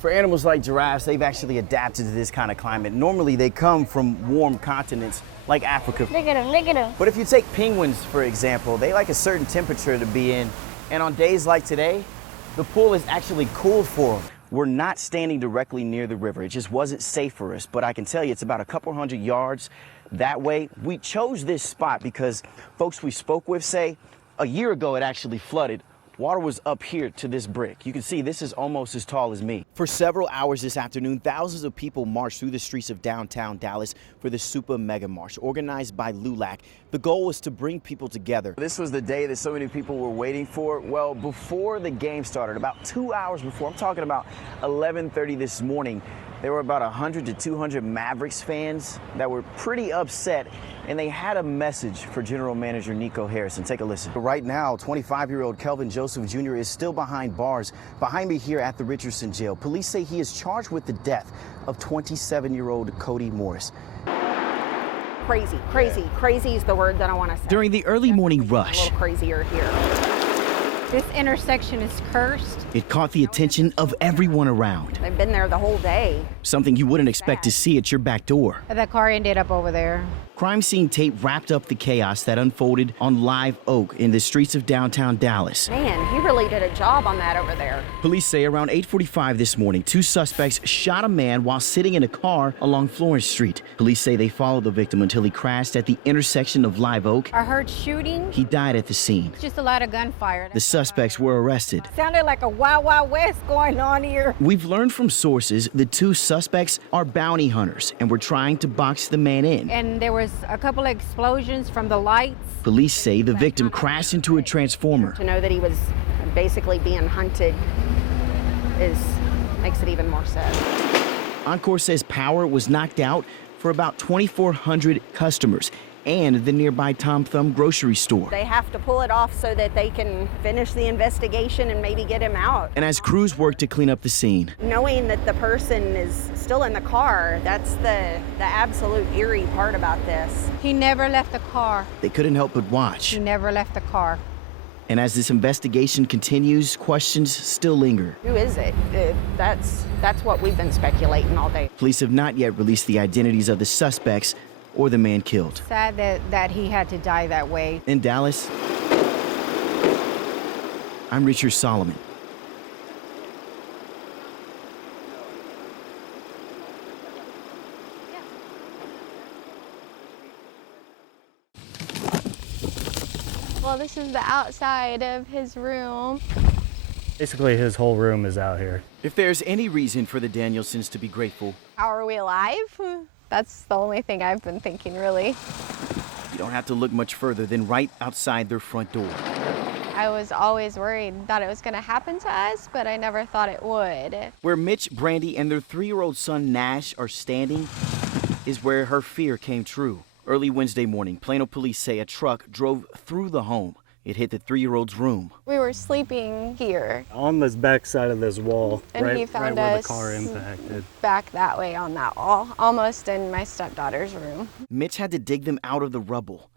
For animals like giraffes, they've actually adapted to this kind of climate. Normally, they come from warm continents like Africa. Look at them, look at them. But if you take penguins, for example, they like a certain temperature to be in. And on days like today, the pool is actually cool for them. We're not standing directly near the river. It just wasn't safe for us. But I can tell you it's about a couple hundred yards that way. We chose this spot because folks we spoke with say a year ago it actually flooded. Water was up here to this brick. You can see this is almost as tall as me. For several hours this afternoon, thousands of people marched through the streets of downtown Dallas for the Super Mega March, organized by LULAC. The goal was to bring people together. This was the day that so many people were waiting for. Well, before the game started, about 2 hours before, I'm talking about 11:30 this morning, there were about 100 to 200 Mavericks fans that were pretty upset, and they had a message for General Manager Nico Harrison. Take a listen. Right now, 25-year-old Kelvin Joseph Jr. is still behind bars behind me here at the Richardson jail. Police say he is charged with the death of 27-year-old Cody Morris. Crazy is the word that I want to say. During the early morning rush, a little crazier here. This intersection is cursed. it caught the attention of everyone around. They've been there the whole day. Something you wouldn't expect to see at your back door. The car ended up over there. Crime scene tape wrapped up the chaos that unfolded on Live Oak in the streets of downtown Dallas. Man, he really did a job on that over there. Police say around 8:45 this morning, two suspects shot a man while sitting in a car along Florence Street. Police say they followed the victim until he crashed at the intersection of Live Oak. I heard shooting. He died at the scene. Just a lot of gunfire. The suspects were arrested. Sounded like a Wild Wild West going on here. We've learned from sources the two suspects are bounty hunters and were trying to box the man in. And there was a couple of explosions from the lights. Police say the victim crashed into a transformer. To know that he was basically being hunted makes it even more sad. Encore says power was knocked out for about 2,400 customers and the nearby Tom Thumb grocery store. They have to pull it off so that they can finish the investigation and maybe get him out. And as crews work to clean up the scene, Knowing that the person is still in the car, that's the absolute eerie part about this. He never left the car. they couldn't help but watch. He never left the car. And as this investigation continues, questions still linger. Who is it? That's what we've been speculating all day. Police have not yet released the identities of the suspects or the man killed. Sad that he had to die that way. In Dallas, I'm Richard Solomon. Well, this is the outside of his room. Basically, his whole room is out here. If there's any reason for the Danielsons to be grateful, How are we alive? That's the only thing I've been thinking, really. you don't have to look much further than right outside their front door. I was always worried that it was going to happen to us, but I never thought it would. Where Mitch, Brandy, and their 3-year-old son Nash are standing is where her fear came true. Early Wednesday morning, Plano police say a truck drove through the home. It hit the 3-year-old's room. We were sleeping here, On this back side of this wall, and he right found where us the car impacted. back that way on that wall, almost in my stepdaughter's room. Mitch had to dig them out of the rubble.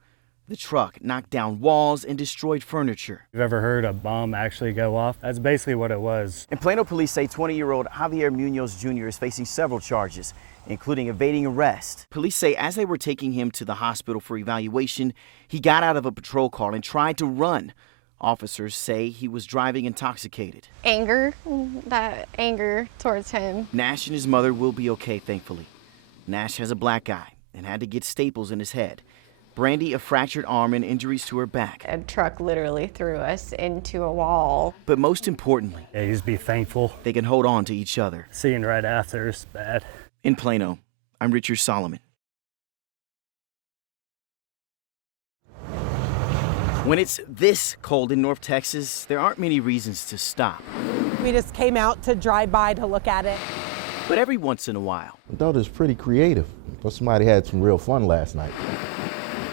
The truck knocked down walls and destroyed furniture. You've ever heard a bomb actually go off? That's basically what it was. And Plano police say 20-year-old Javier Munoz Jr. is facing several charges, including evading arrest. Police say as they were taking him to the hospital for evaluation, he got out of a patrol car and tried to run. Officers say he was driving intoxicated. That anger towards him. Nash and his mother will be okay, thankfully. Nash has a black eye and had to get staples in his head. Brandy, a fractured arm and injuries to her back. A truck literally threw us into a wall. But most importantly, Yeah, you just be thankful. they can hold on to each other. Seeing right after is bad. In Plano, I'm Richard Solomon. When it's this cold in North Texas, there aren't many reasons to stop. We just came out to drive by to look at it. But every once in a while, I thought it was pretty creative. But somebody had some real fun last night.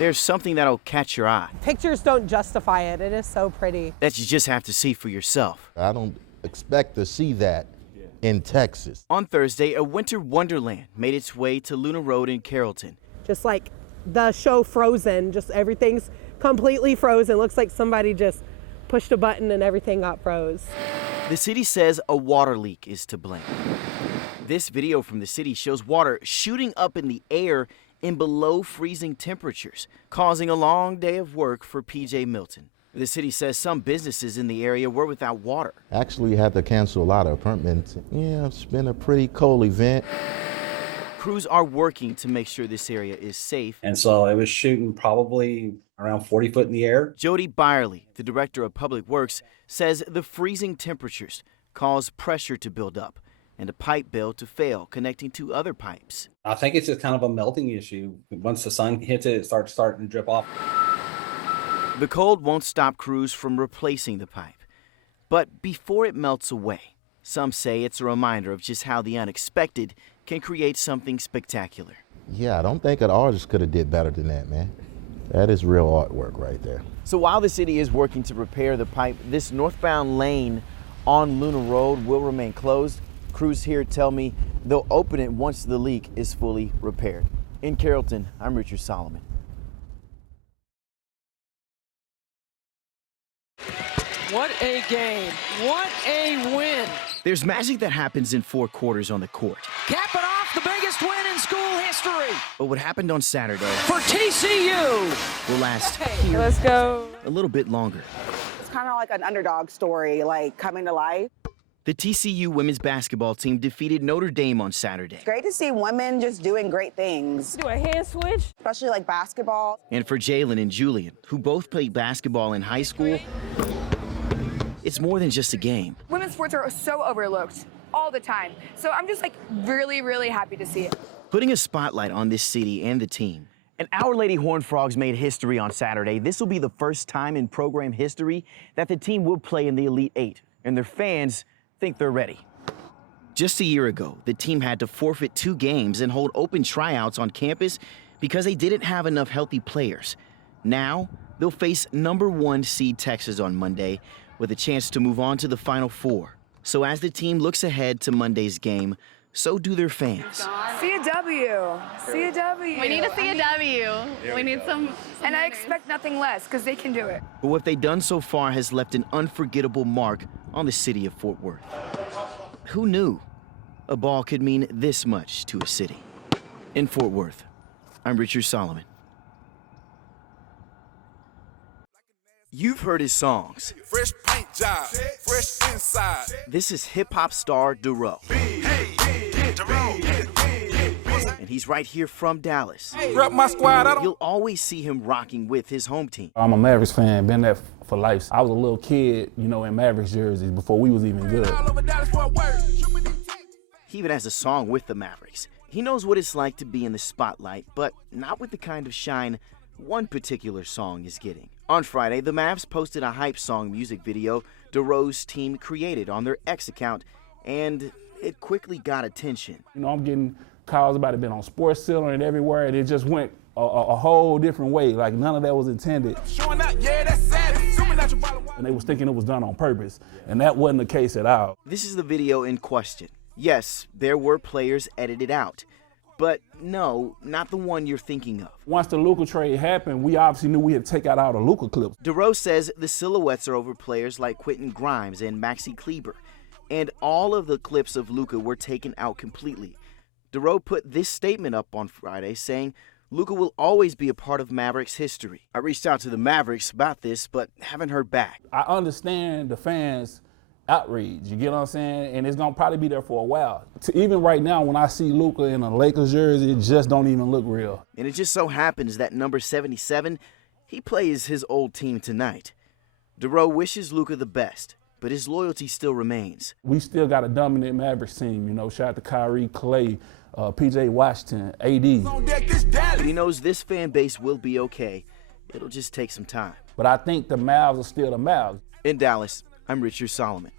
there's something that'll catch your eye Pictures don't justify it. It is so pretty. that you just have to see for yourself. I don't expect to see that in Texas. On Thursday, a winter wonderland made its way to Luna Road in Carrollton. Just like the show Frozen, just everything's completely frozen. Looks like somebody just pushed a button and everything got froze. The city says a water leak is to blame. This video from the city shows water shooting up in the air in below freezing temperatures, causing a long day of work for PJ Milton. The city says some businesses in the area were without water. Actually had to cancel a lot of appointments. Yeah, it's been a pretty cold event. Crews are working to make sure this area is safe. And so it was shooting probably around 40 foot in the air. Jody Byerly, the director of Public Works, says the freezing temperatures cause pressure to build up and a pipe belt to fail, connecting to other pipes. I think it's just kind of a melting issue. Once the sun hits it, it starts starting to drip off. The cold won't stop crews from replacing the pipe. But before it melts away, some say it's a reminder of just how the unexpected can create something spectacular. Yeah, I don't think an artist could have did better than that, man. That is real artwork right there. So while the city is working to repair the pipe, this northbound lane on Luna Road will remain closed. Crews here tell me they'll open it once the leak is fully repaired. In Carrollton, I'm Richard Solomon. What a game. What a win. There's magic that happens in 4 quarters on the court. Capping off the biggest win in school history. But what happened on Saturday For TCU. will last Hey, here let's go. a little bit longer. It's kind of like an underdog story, like coming to life. The TCU women's basketball team defeated Notre Dame on Saturday. It's great to see women just doing great things, Do a hand switch. especially like basketball. And for Jalen and Julian, who both played basketball in high school, it's more than just a game. Women's sports are so overlooked all the time. So I'm just like really, really happy to see it. Putting a spotlight on this city and the team. And Our Lady Horned Frogs made history on Saturday. This will be the first time in program history that the team will play in the Elite Eight, and their fans think they're ready. Just a year ago, the team had to forfeit 2 games and hold open tryouts on campus because they didn't have enough healthy players. Now, they'll face number 1 seed Texas on Monday with a chance to move on to the Final Four. So as the team looks ahead to Monday's game, so do their fans. See a W. See a W. We need to see a W. We need some And I expect nothing less because they can do it. But what they've done so far has left an unforgettable mark on the city of Fort Worth. Who knew a ball could mean this much to a city? In Fort Worth, I'm Richard Solomon. You've heard his songs. Fresh paint job, fresh inside. This is hip-hop star Duro. And he's right here from Dallas. Rep my squad out. You'll always see him rocking with his home team. I'm a Mavericks fan, been there for life. I was a little kid, you know, in Mavericks jerseys before we was even good. He even has a song with the Mavericks. He knows what it's like to be in the spotlight, but not with the kind of shine one particular song is getting. On Friday, the Mavs posted a hype song music video Duro's team created on their X account, and it quickly got attention. You know, I'm getting calls about it, been on Sports Center and everywhere, and it just went a whole different way, like none of that was intended. And they was thinking it was done on purpose, and that wasn't the case at all. This is the video in question. Yes, there were players edited out, but no, not the one you're thinking of. Once the Luka trade happened, we obviously knew we had to take out all the Luka clips. Duro says the silhouettes are over players like Quentin Grimes and Maxi Kleber, and all of the clips of Luka were taken out completely. Duro put this statement up on Friday saying Luka will always be a part of Mavericks history. I reached out to the Mavericks about this, but haven't heard back. I understand the fans' outrage, you get what I'm saying? And it's gonna probably be there for a while. Even right now, when I see Luka in a Lakers jersey, it just don't even look real. And it just so happens that number 77, he plays his old team tonight. Duro wishes Luka the best, but his loyalty still remains. We still got a dominant Mavericks team, you know, shout out to Kyrie, Clay, PJ Washington, AD. But he knows this fan base will be okay. It'll just take some time. But I think the Mavs are still the Mavs. In Dallas, I'm Richard Solomon.